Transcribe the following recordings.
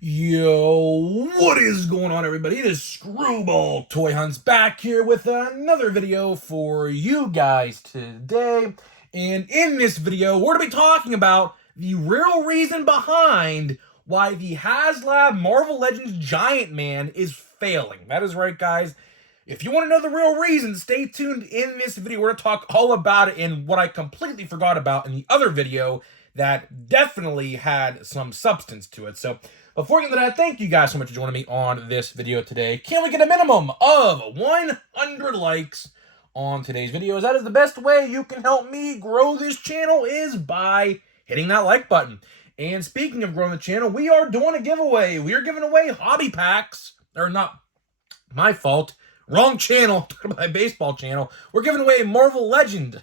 Yo, what is going on, everybody? It is Screwball Toy Hunts back here with another video for you guys today. And in this video, we're going to be talking about the real reason behind why the Haslab Marvel Legends Giant Man is failing. That is right, guys. If you want to know the real reason, stay tuned in this video. We're going to talk all about it and what I completely forgot about in the other video that definitely had some substance to it. So before we get into that, thank you guys so much for joining me on this video today. Can we get a minimum of 100 likes on today's videos? That is the best way you can help me grow this channel, is by hitting that like button. And speaking of growing the channel, we are doing a giveaway. We are giving away hobby packs, or not my fault, wrong channel, talking about my baseball channel. We're giving away a Marvel Legend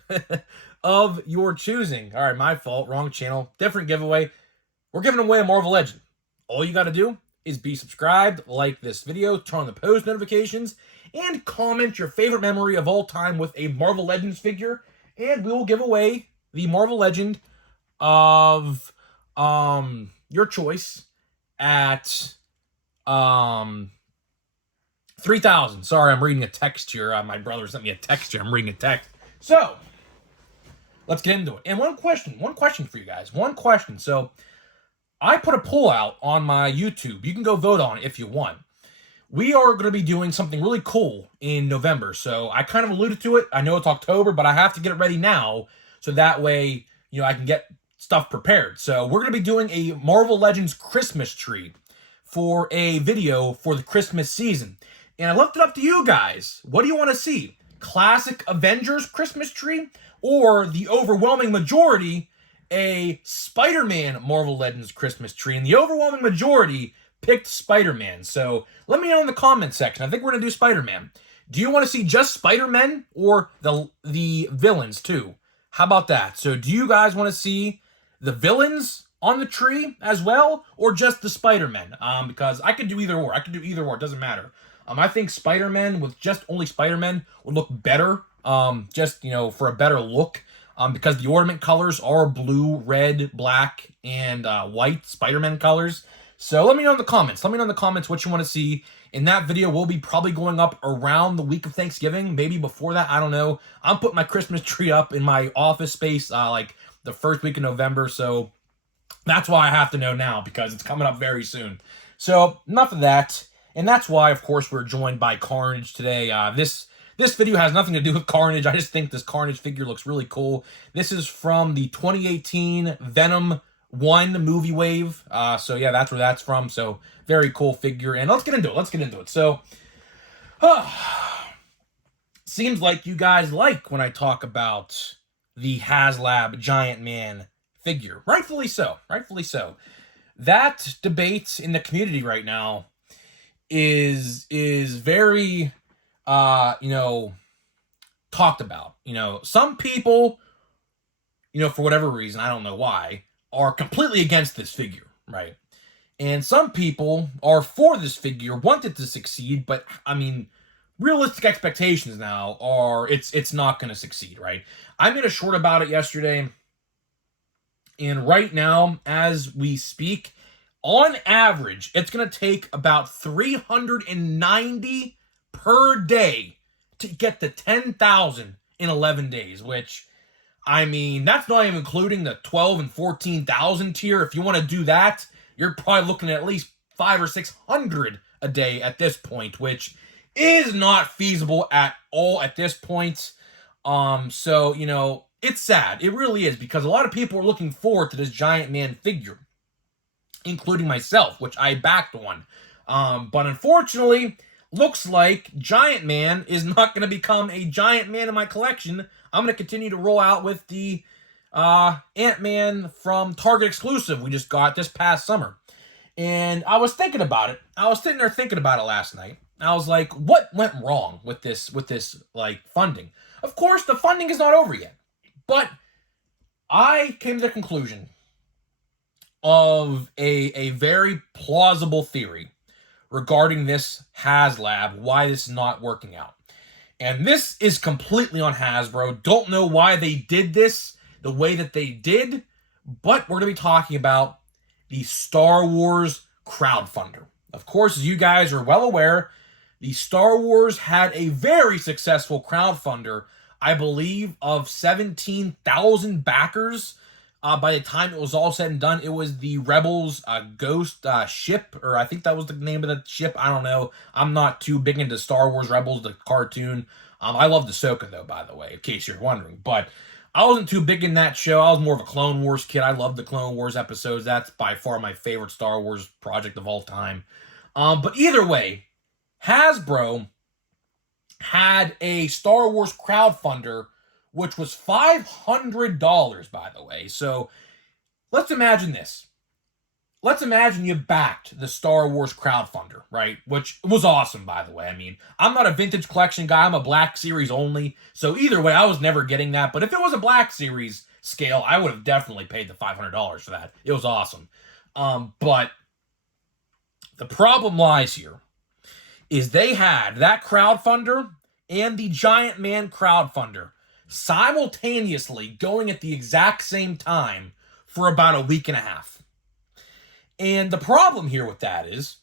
of your choosing. All right, my fault, wrong channel, different giveaway. We're giving away a Marvel Legend. All you got to do is be subscribed, like this video, turn on the post notifications, and comment your favorite memory of all time with a Marvel Legends figure, and we will give away the Marvel Legend of your choice at 3,000. Sorry, I'm reading a text here. My brother sent me a text here. I'm reading a text. So let's get into it. And one question for you guys. One question. So I put a poll out on my YouTube. You can go vote on it if you want. We are going to be doing something really cool in November. So I kind of alluded to it. I know it's October, but I have to get it ready now. So that way, you know, I can get stuff prepared. So we're going to be doing a Marvel Legends Christmas tree for a video for the Christmas season. And I left it up to you guys. What do you want to see? Classic Avengers Christmas tree, or the overwhelming majority, a Spider-Man Marvel Legends Christmas tree? And the overwhelming majority picked Spider-Man. So let me know in the comment section. I think we're going to do Spider-Man. Do you want to see just Spider-Man or the villains too? How about that? So do you guys want to see the villains on the tree as well, or just the Spider-Man? Because I could do either or. It doesn't matter. I think Spider-Man with just only Spider-Man would look better, just, you know, for a better look, because the ornament colors are blue, red, black, and white Spider-Man colors. So let me know in the comments. Let me know in the comments what you want to see. In that video will be probably going up around the week of Thanksgiving, maybe before that, I don't know. I'm putting my Christmas tree up in my office space like the first week of November, so that's why I have to know now, because it's coming up very soon. So enough of that. And that's why, of course, we're joined by Carnage today. This video has nothing to do with Carnage. I just think this Carnage figure looks really cool. This is from the 2018 Venom 1 movie wave. So yeah, that's where that's from. So very cool figure. And let's get into it. So seems like you guys like when I talk about the Haslab Giant Man figure. Rightfully so. That debate in the community right now is very you know, talked about. You know, some people, you know, for whatever reason, I don't know why, are completely against this figure, right? And some people are for this figure, want it to succeed, but I mean, realistic expectations now are it's not going to succeed, right? I made a short about it yesterday, and right now, as we speak, on average, it's going to take about 390 per day to get to 10,000 in 11 days, which, I mean, that's not even including the 12 and 14,000 tier. If you want to do that, you're probably looking at least 500 or 600 a day at this point, which is not feasible at all at this point. So, you know, it's sad. It really is, because a lot of people are looking forward to this Giant Man figure, including myself, which I backed one. But unfortunately, looks like Giant Man is not going to become a Giant Man in my collection. I'm going to continue to roll out with the Ant-Man from Target exclusive we just got this past summer. And I was thinking about it. I was sitting there thinking about it last night. I was like, what went wrong with this like funding? Of course, the funding is not over yet. But I came to the conclusion of a very plausible theory regarding this Haslab, why this is not working out. And this is completely on Hasbro. Don't know why they did this the way that they did, but we're going to be talking about the Star Wars crowdfunder. Of course, as you guys are well aware, the Star Wars had a very successful crowdfunder, I believe, of 17,000 backers. By the time it was all said and done, it was the Rebels Ghost ship, or I think that was the name of the ship. I don't know. I'm not too big into Star Wars Rebels, the cartoon. I love Ahsoka, though, by the way, in case you're wondering. But I wasn't too big in that show. I was more of a Clone Wars kid. I love the Clone Wars episodes. That's by far my favorite Star Wars project of all time. But either way, Hasbro had a Star Wars crowdfunder, which was $500, by the way. So let's imagine this. Let's imagine you backed the Star Wars crowdfunder, right? Which was awesome, by the way. I mean, I'm not a vintage collection guy. I'm a Black Series only. So either way, I was never getting that. But if it was a Black Series scale, I would have definitely paid the $500 for that. It was awesome. But the problem lies here is they had that crowdfunder and the Giant Man crowdfunder simultaneously going at the exact same time for about a week and a half. And the problem here with that is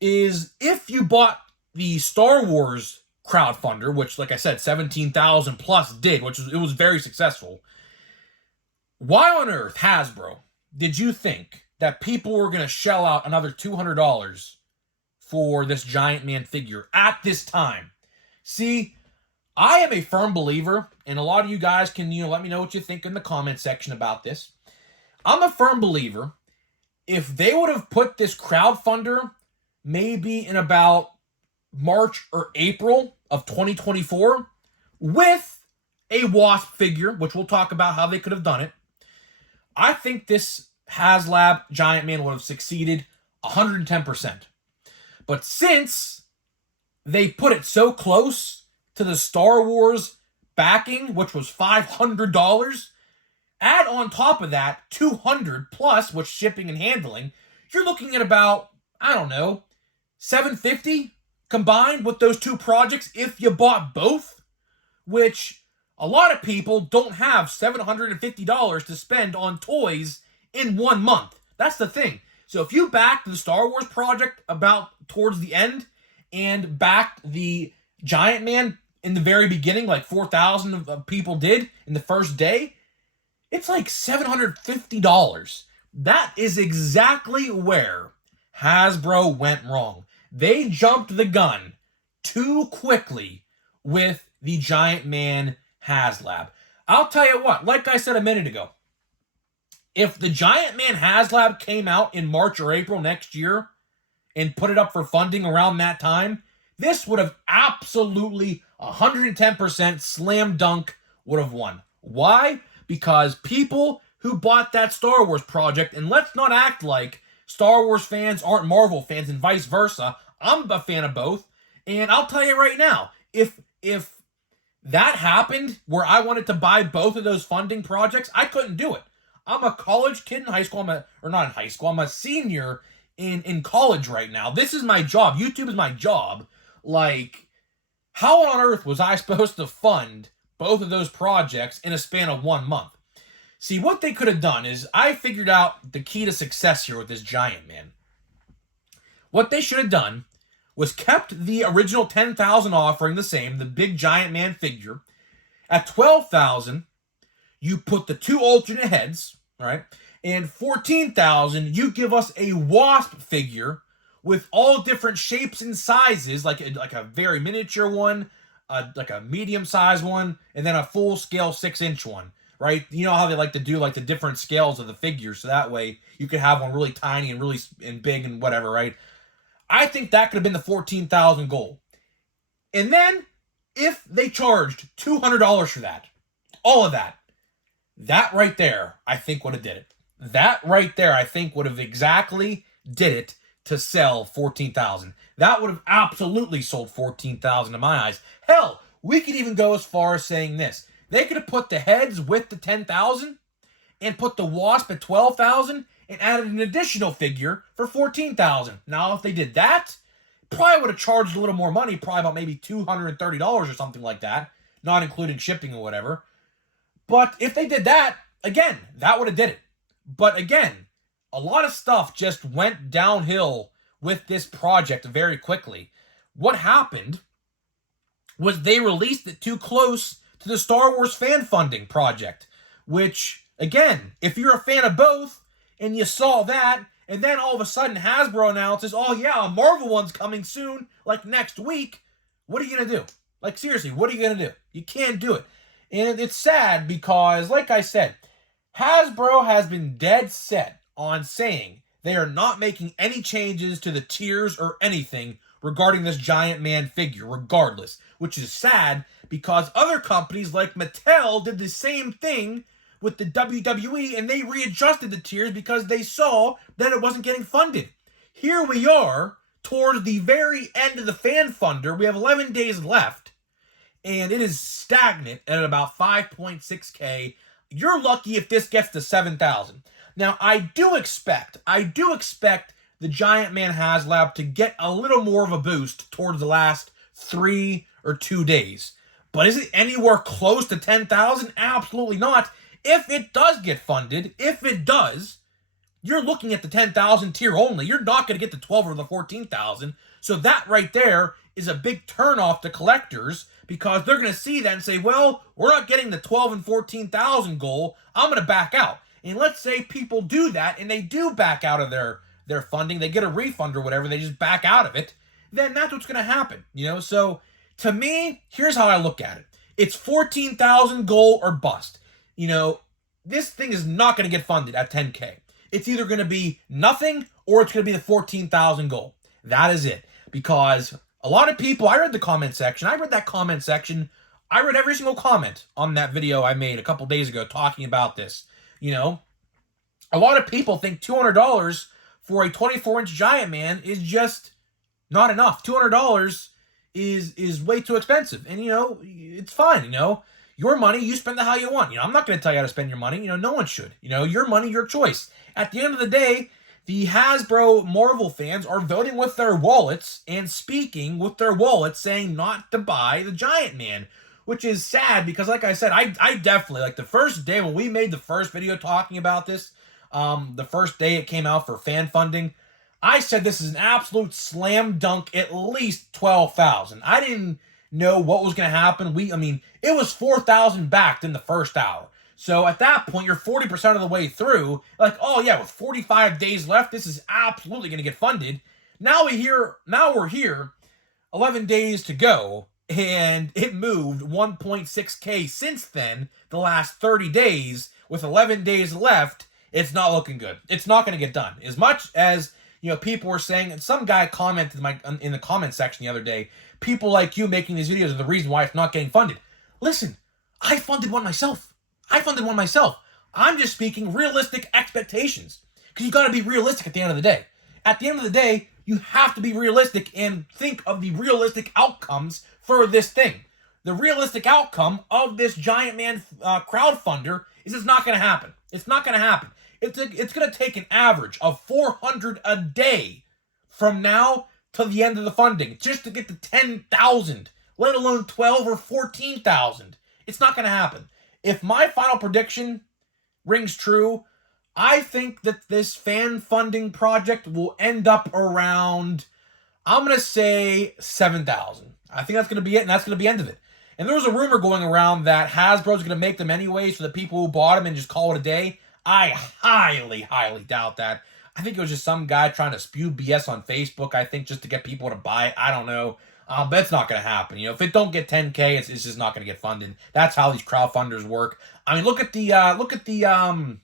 if you bought the Star Wars crowdfunder, which, like I said, 17,000 plus did, it was very successful, why on earth, Hasbro, did you think that people were going to shell out another $200 for this Giant Man figure at this time? See, I am a firm believer, and a lot of you guys can, let me know what you think in the comment section about this. I'm a firm believer, if they would have put this crowdfunder maybe in about March or April of 2024 with a Wasp figure, which we'll talk about how they could have done it, I think this Haslab Giant Man would have succeeded 110%. But since they put it so close to the Star Wars backing, which was $500, add on top of that $200 plus with shipping and handling, you're looking at about, I don't know, $750 combined with those two projects if you bought both, which a lot of people don't have $750 to spend on toys in 1 month. That's the thing. So if you backed the Star Wars project about towards the end and backed the Giant Man in the very beginning, like 4,000 of people did in the first day, it's like $750. That is exactly where Hasbro went wrong. They jumped the gun too quickly with the Giant Man Haslab. I'll tell you what, like I said a minute ago, if the Giant Man Haslab came out in March or April next year and put it up for funding around that time, this would have absolutely 110% slam dunk would have won. Why? Because people who bought that Star Wars project, and let's not act like Star Wars fans aren't Marvel fans and vice versa. I'm a fan of both. And I'll tell you right now, if that happened where I wanted to buy both of those funding projects, I couldn't do it. I'm a college kid in high school. I'm a senior in college right now. This is my job. YouTube is my job. Like, how on earth was I supposed to fund both of those projects in a span of 1 month? See, what they could have done is, I figured out the key to success here with this Giant Man. What they should have done was kept the original 10,000 offering the same, the big Giant Man figure. At 12,000, you put the two alternate heads, right? And 14,000, you give us a Wasp figure with all different shapes and sizes, like a very miniature one, like a medium-sized one, and then a full-scale 6-inch one, right? You know how they like to do like the different scales of the figures, so that way you could have one really tiny and really big and whatever, right? I think that could have been the 14,000 goal. And then, if they charged $200 for that, all of that, that right there, I think would have did it. That right there, I think would have exactly did it to sell 14,000. That would have absolutely sold 14,000 in my eyes. Hell, we could even go as far as saying this. They could have put the heads with the 10,000 and put the Wasp at 12,000 and added an additional figure for 14,000. Now, if they did that, probably would have charged a little more money, probably about maybe $230 or something like that, not including shipping or whatever. But if they did that, again, that would have did it. But again, a lot of stuff just went downhill with this project very quickly. What happened was they released it too close to the Star Wars fan funding project, which, again, if you're a fan of both and you saw that, and then all of a sudden Hasbro announces, oh yeah, a Marvel one's coming soon, like next week, what are you going to do? Like, seriously, what are you going to do? You can't do it. And it's sad because, like I said, Hasbro has been dead set on saying they are not making any changes to the tiers or anything regarding this Giant Man figure, regardless, which is sad because other companies like Mattel did the same thing with the WWE and they readjusted the tiers because they saw that it wasn't getting funded. Here we are towards the very end of the fan funder. We have 11 days left and it is stagnant at about 5.6K. You're lucky if this gets to 7,000. Now, I do expect the Giant Man Haslab to get a little more of a boost towards the last 3 or 2 days. But is it anywhere close to 10,000? Absolutely not. If it does get funded, if it does, you're looking at the 10,000 tier only. You're not going to get the 12 or the 14,000. So that right there is a big turnoff to collectors because they're going to see that and say, well, we're not getting the 12 and 14,000 goal. I'm going to back out. And let's say people do that and they do back out of their funding, they get a refund or whatever, they just back out of it, then that's what's going to happen, you know? So, to me, here's how I look at it. It's 14,000 goal or bust. You know, this thing is not going to get funded at 10K. It's either going to be nothing or it's going to be the 14,000 goal. That is it. Because a lot of people, I read the comment section. I read every single comment on that video I made a couple days ago talking about this. You know, a lot of people think $200 for a 24-inch Giant Man is just not enough. $200 is way too expensive. And, you know, it's fine, you know. Your money, you spend it how you want. You know, I'm not going to tell you how to spend your money. You know, no one should. You know, your money, your choice. At the end of the day, the Hasbro Marvel fans are voting with their wallets and speaking with their wallets saying not to buy the Giant Man, which is sad because, like I said, I definitely, like the first day when we made the first video talking about this, the first day it came out for fan funding, I said this is an absolute slam dunk, at least 12,000. I didn't know what was going to happen. It was 4,000 backed in the first hour. So at that point, you're 40% of the way through. Like, oh yeah, with 45 days left, this is absolutely going to get funded. Now we're here, 11 days to go, and it moved 1.6K since then, the last 30 days, with 11 days left. It's not looking good. It's not going to get done. As much as, you know, people were saying, and some guy commented in the comment section the other day, people like you making these videos are the reason why it's not getting funded. Listen, I funded one myself. I'm just speaking realistic expectations. Because you got to be realistic at the end of the day. At the end of the day, you have to be realistic and think of the realistic outcomes for this thing. The realistic outcome of this Giant Man crowdfunder is it's not going to happen. It's not going to happen. It's going to take an average of 400 a day from now to the end of the funding just to get to 10,000, let alone 12 or 14,000. It's not going to happen. If my final prediction rings true, I think that this fan funding project will end up around, I'm going to say 7,000. I think that's going to be it, and that's going to be the end of it. And there was a rumor going around that Hasbro's going to make them anyways for the people who bought them and just call it a day. I highly, highly doubt that. I think it was just some guy trying to spew BS on Facebook, I think, just to get people to buy it. I don't know. But it's not going to happen. You know, if it don't get 10K, it's just not going to get funded. That's how these crowdfunders work. I mean, look at the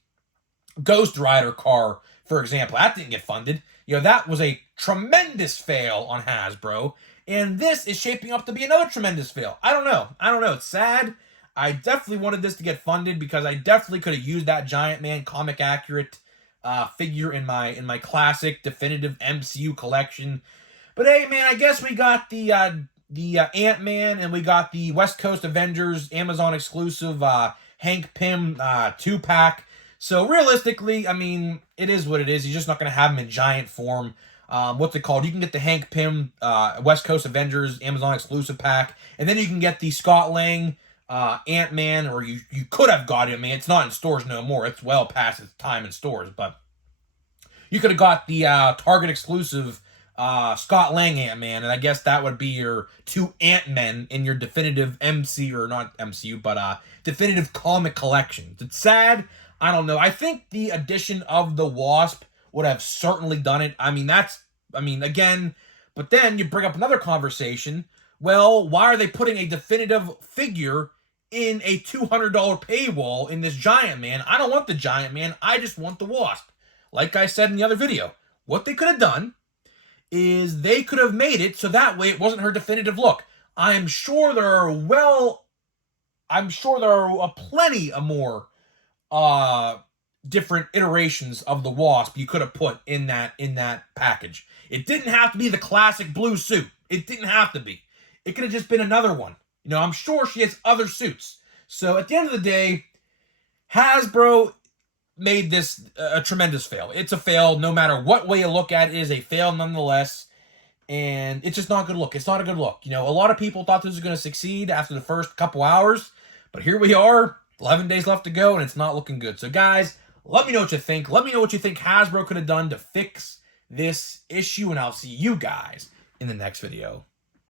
Ghost Rider car, for example. That didn't get funded. You know, that was a tremendous fail on Hasbro. And this is shaping up to be another tremendous fail. I don't know. It's sad. I definitely wanted this to get funded because I definitely could have used that Giant Man comic accurate figure in my classic definitive MCU collection. But hey, man, I guess we got the Ant-Man and we got the West Coast Avengers Amazon exclusive Hank Pym 2-pack. So realistically, I mean, it is what it is. You're just not going to have him in giant form. What's it called? You can get the Hank Pym West Coast Avengers Amazon exclusive pack, and then you can get the Scott Lang Ant-Man, or you could have got him. I mean, it's not in stores no more. It's well past its time in stores, but You could have got the Target exclusive Scott Lang Ant-Man, and I guess that would be your 2 Ant-Men in your definitive or not MCU, but definitive comic collection. It's sad. I don't know. I think the addition of the Wasp would have certainly done it. I mean, again, but then you bring up another conversation. Well, why are they putting a definitive figure in a $200 paywall in this Giant Man? I don't want the Giant Man. I just want the Wasp. Like I said in the other video, what they could have done is they could have made it so that way it wasn't her definitive look. I'm sure there are plenty of more different iterations of the Wasp you could have put in that package. It didn't have to be the classic blue suit. It didn't have to be. It could have just been another one. You know, I'm sure she has other suits. So at the end of the day, Hasbro made this a tremendous fail. It's a fail no matter what way you look at it. It is a fail nonetheless. And it's just not a good look. It's not a good look. You know, a lot of people thought this was going to succeed after the first couple hours. But here we are, 11 days left to go, and it's not looking good. So guys, let me know what you think. Let me know what you think Hasbro could have done to fix this issue. And I'll see you guys in the next video.